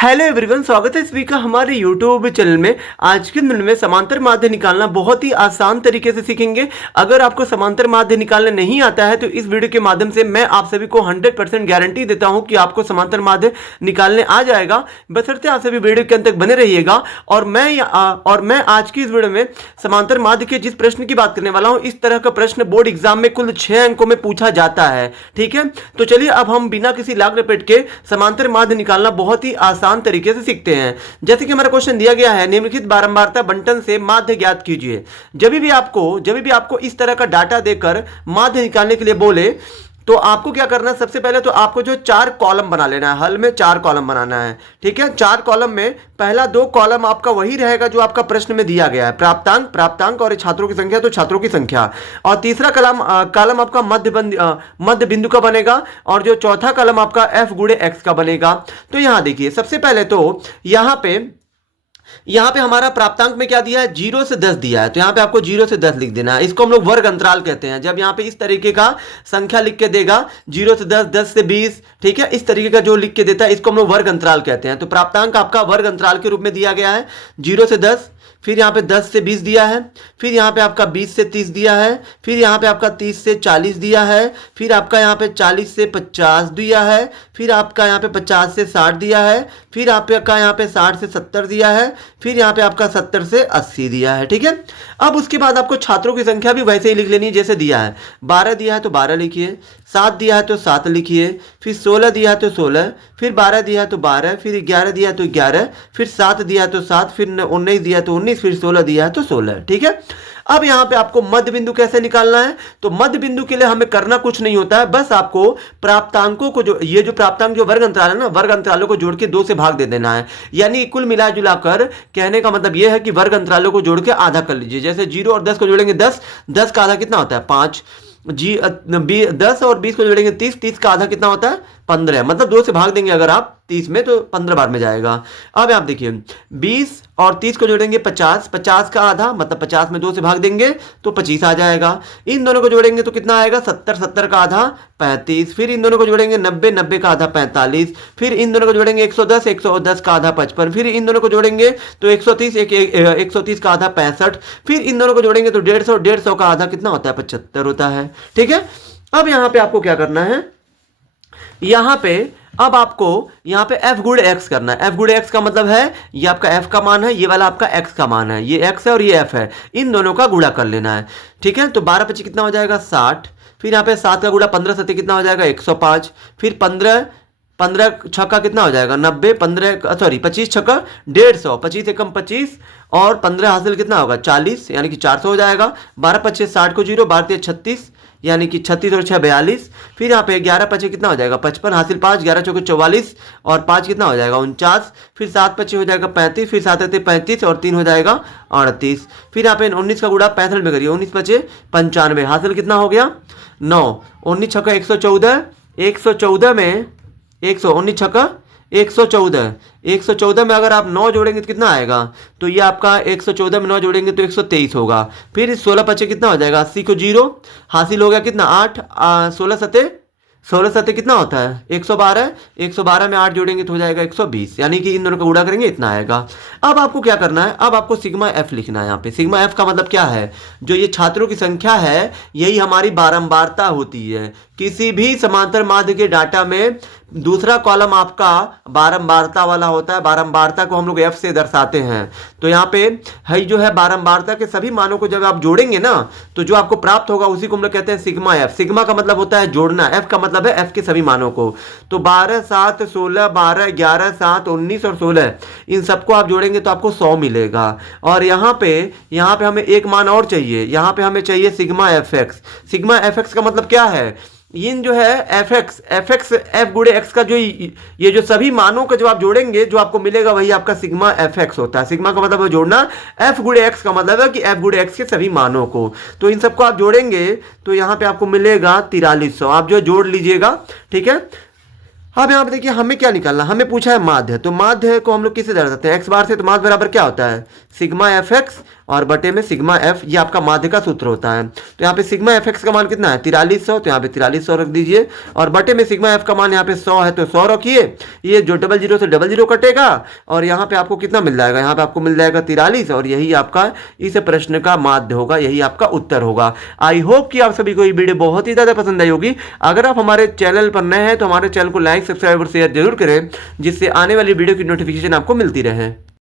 Hello everyone, स्वागत है इस वीक का हमारे यूट्यूब चैनल में। आज के दिन में समांतर माध्य निकालना बहुत ही आसान तरीके से सीखेंगे। अगर आपको समांतर माध्य निकालना नहीं आता है तो इस वीडियो के माध्यम से मैं आप सभी को 100% गारंटी देता हूं कि आपको समांतर माध्य निकालने आ जाएगा। बशर्ते आप सभी वीडियो के अंत तक बने रहिएगा। और मैं आज की इस वीडियो में समांतर माध्य के जिस प्रश्न की बात करने वाला हूं, इस तरह का प्रश्न बोर्ड एग्जाम में कुल 6 अंकों में पूछा जाता है। ठीक है, तो चलिए अब हम बिना किसी लाग लपेट के समांतर माध्य निकालना बहुत ही आसान तरीके से सीखते हैं। जैसे कि हमारा क्वेश्चन दिया गया है, निम्नलिखित बारंबारता बंटन से माध्य ज्ञात कीजिए। जब भी आपको इस तरह का डाटा देकर माध्य निकालने के लिए बोले तो आपको क्या करना है, सबसे पहले तो आपको जो 4 कॉलम बना लेना है। हल में 4 कॉलम बनाना है। ठीक है, 4 कॉलम में पहला 2 कॉलम आपका वही रहेगा जो आपका प्रश्न में दिया गया है, प्राप्तांक और छात्रों की संख्या तो छात्रों की संख्या। और तीसरा कॉलम आपका मध्य बिंदु का बनेगा और जो चौथा कॉलम आपका f गुणे x का बनेगा। तो यहां देखिए, सबसे पहले तो यहां पे हमारा प्राप्तांक में क्या दिया है, 0 से 10 दिया है। तो यहां पे आपको 0 से 10 लिख देना है। इसको हम लोग वर्ग अंतराल कहते हैं। जब यहां पे इस तरीके का संख्या लिख के देगा, 0 से 10, 10 से 20, ठीक है, इस तरीके का जो लिख के देता है इसको हम लोग वर्ग अंतराल कहते हैं। तो प्राप्तांक आपका वर्ग अंतराल के रूप में दिया गया है, 0 से 10, फिर यहाँ पे 10 से 20 दिया है, फिर यहाँ पे आपका 20 से 30 दिया है, फिर यहाँ पे आपका 30 से 40 दिया है, फिर आपका यहाँ पे 40 से 50 दिया है, फिर आपका यहाँ पे 50 से 60 दिया है, फिर आपका यहाँ पे 60 से 70 दिया है, फिर यहाँ पे आपका 70 से 80 दिया है। ठीक है, अब उसके बाद आपको छात्रों की संख्या भी वैसे ही लिख लेनी है जैसे दिया है। 12 दिया है तो 12 लिखिए, 7 दिया है तो 7 लिखिए, फिर 16 दिया है तो 16, फिर 12 दिया है तो 12, फिर 11 दिया है तो 11, फिर 7 दिया है तो 7, फिर 19 दिया है तो 19, फिर 16 दिया है तो 16। ठीक है, अब यहां पे आपको मध्य बिंदु कैसे निकालना है, तो मध्य बिंदु के लिए हमें करना कुछ नहीं होता है। बस आपको प्राप्तांकों को जो प्राप्तांक जो वर्ग अंतराल है ना, वर्ग अंतरालों को जोड़ के 2 से भाग दे देना है। यानी कुल मिला जुला कर कहने का मतलब यह है कि वर्ग अंतरालों को जोड़ के आधा कर लीजिए। जैसे 0 और 10 को जोड़ेंगे 10, 10 का आधा कितना होता है 5, 10 और 20 को जोड़ेंगे 30, 30 का आधा कितना होता है 15। मतलब 2 से भाग देंगे अगर आप 30 में तो 15 बार में जाएगा। अब आप देखिए, 20 और 30 को जोड़ेंगे 50, 50 का आधा मतलब 50 में 2 से भाग देंगे तो 25 आ जाएगा। इन दोनों को जोड़ेंगे तो कितना आएगा 70, 70 का आधा 35, फिर इन दोनों को जोड़ेंगे 90, 90 का आधा 45, फिर इन दोनों को जोड़ेंगे 110, 110 का आधा 55, फिर इन दोनों को जोड़ेंगे तो 130, 130 का आधा 65, फिर इन दोनों को जोड़ेंगे तो 150, 150 का आधा कितना होता है 75 होता है। ठीक है, अब यहां पे आपको क्या करना है, यहां पे अब आपको यहां पे f गुणे x करना है। f गुणे x का मतलब है ये आपका f का मान है, ये वाला आपका x का मान है, ये x है और ये f है, इन दोनों का गुणा कर लेना है। ठीक है, तो 12 25 कितना हो जाएगा 60, फिर यहाँ पे 7 का गुणा 15 7 कितना हो जाएगा 105, फिर 15 छक्का कितना हो जाएगा 90, 25 छक्का 150, 25 एकम 25 और 15 हासिल कितना होगा 40, यानी कि 400 हो जाएगा। 12 25 60 को 0, 12 36 यानी कि 36 और 6 42, फिर यहाँ पे 11 25 कितना हो जाएगा 55 हासिल 5, 11 चौके 44 और 5 कितना हो जाएगा 49, फिर 7 25 हो जाएगा 35, फिर 7 35 और 3 हो जाएगा 38, फिर यहाँ पे 19 का गुणा 65 में करिए, 19 25 95 हासिल कितना हो गया 9, 19 छक्का 114, 114 में 19 छक्का 114 में अगर आप 9 जोड़ेंगे तो कितना आएगा, तो ये आपका 114 में 9 जोड़ेंगे तो 123 होगा। फिर 16 25 कितना हो जाएगा 80 को 0 हासिल हो गया कितना 8, 16 सत्ते कितना होता है 112, 112 में 8 जोड़ेंगे तो हो जाएगा 120, यानी कि इन दोनों का गुणा करेंगे इतना आएगा। अब आपको क्या करना है, अब आपको सिग्मा f लिखना है। यहाँ पे सिग्मा f का मतलब क्या है, जो ये छात्रों की संख्या है यही हमारी बारंबारता होती है। किसी भी समांतर माध्य के डाटा में दूसरा कॉलम आपका बारंबारता वाला होता है। बारंबारता को हम लोग f से दर्शाते हैं। तो यहाँ पे है जो है बारंबारता के सभी मानों को जब आप जोड़ेंगे ना तो जो आपको प्राप्त होगा उसी को हम लोग कहते हैं सिग्मा f। सिग्मा का मतलब होता है जोड़ना, f का मतलब है f के सभी मानों को। तो 12 7 16, 12 11 7 19 और 16 इन सबको आप जोड़ेंगे तो आपको 100 मिलेगा। और यहाँ पे हमें एक मान और चाहिए, यहाँ पे हमें चाहिए सिग्मा fx। सिग्मा fx का मतलब क्या है, इन जो है f गुणे x का जो ये जो सभी मानों का जो आप जोड़ेंगे जो आपको मिलेगा वही आपका सिग्मा fx होता है। सिग्मा का मतलब है जोड़ना, f गुणे x का मतलब है कि f गुणे x के सभी मानों को। तो इन सबको आप जोड़ेंगे तो यहाँ पे आपको मिलेगा 4300, आप जो जोड़ लीजिएगा। ठीक है, अब यहाँ पे देखिए हमें क्या निकालना, हमें पूछा है माध्य। तो माध्य को हम लोग किससे दर्शाते हैं, x बार से। तो माध्य बराबर क्या होता है सिग्मा fx और बटे में सिग्मा एफ, ये आपका माध्य का सूत्र होता है। तो यहाँ पे सिग्मा एफ एक्स का मान कितना है 4300, तो यहाँ पे 4300 रख दीजिए और बटे में सिग्मा एफ का मान यहाँ पे 100 है तो 100 रखिए। ये जो 00 से 00 कटेगा और यहाँ पे आपको कितना मिल जाएगा, यहाँ पे आपको मिल जाएगा 43 और यही आपका इस प्रश्न का माध्य होगा, यही आपका उत्तर होगा। आई होप कि आप सभी को ये वीडियो बहुत ही ज्यादा पसंद आई होगी। अगर आप हमारे चैनल पर नए हैं तो हमारे चैनल को लाइक, सब्सक्राइब और शेयर जरूर करें, जिससे आने वाली वीडियो की नोटिफिकेशन आपको मिलती रहे।